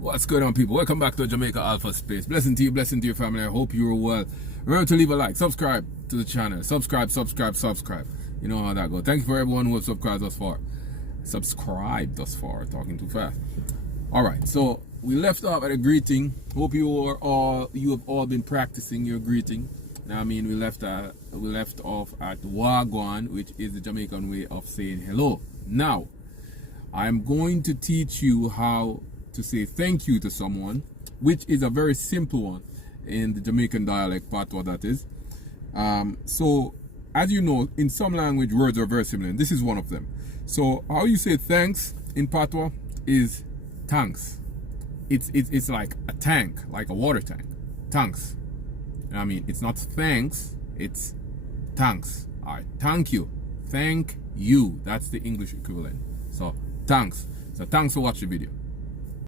What's going on, people? Welcome back to Jamaica Alpha Space. Blessing to you, blessing to your family. I hope you're well. Remember to leave a like, subscribe to the channel. Subscribe. You know how that goes. Thank you for everyone who has subscribed thus far. Talking too fast. Alright, so we left off at a greeting. Hope you have all been practicing your greeting. Now, I mean, we left off at Wagwan, which is the Jamaican way of saying hello. Now, I'm going to teach you how to say thank you to someone, which is a very simple one in the Jamaican dialect, patois that is. So, as you know, in some language, words are very similar, and this is one of them. So, how you say thanks in patois is thanks. It's like a tank, like a water tank. Thanks. I mean, it's not thanks, it's thanks. Alright, thank you. Thank you. That's the English equivalent. So, thanks. So, thanks for watching the video.